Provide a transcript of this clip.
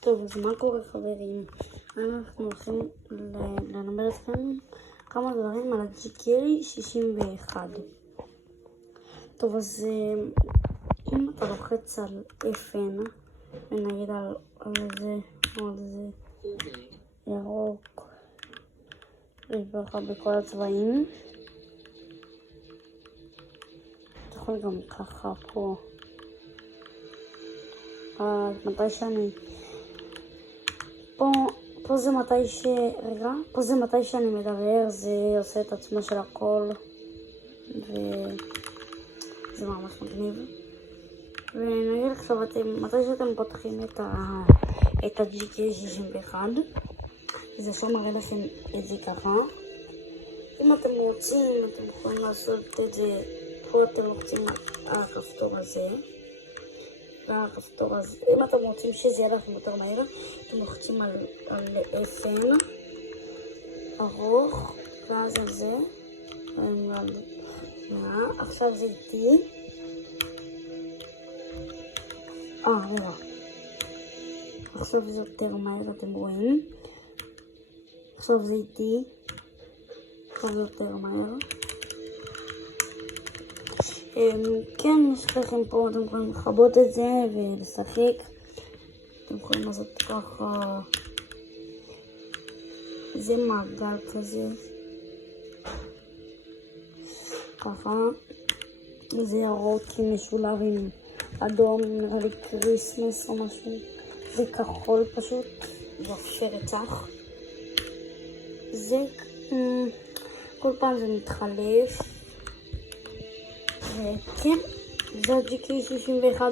טוב, אז מה קורה חברים? אנחנו הולכים ללמד אתכם כמה דברים על ה-GK 61. טוב, אז אם אתה לוחץ על FN ונגיד על זה ירוק ויבוא לך בכל הצבעים, אתה יכול גם ככה פה. פה זה מתי שאני מדבר, זה עושה את עצמו של הכל וזה ממש מגניב. ונגיד עכשיו מתי שאתם פותחים את ה-GK 61 זה שוב מראה לכם את זה ככה. אם אתם רוצים אתם יכולים לעשות את זה פה, אתם לוחצים על הכפתור הזה והכפתור הזה. אם אתם רוצים שזה יהיה לכם יותר מהר אתם לוחצים על FN ארוך ואז על זה עכשיו זה איתי. רגע, עכשיו זה יותר מהר, אתם רואים? עכשיו זה איתי, עכשיו זה יותר מהר. כן, יש לכם פה, אתם יכולים לכבות את זה ולשחק. אתם יכולים לעשות ככה, זה מעגל כזה, ככה, זה ירוק משולב עם אדום, נראה לי קריסמס או משהו, זה כחול פשוט, ואפשר רצח. זה, כל פעם זה מתחלף, וכן, זה ה-GK 61.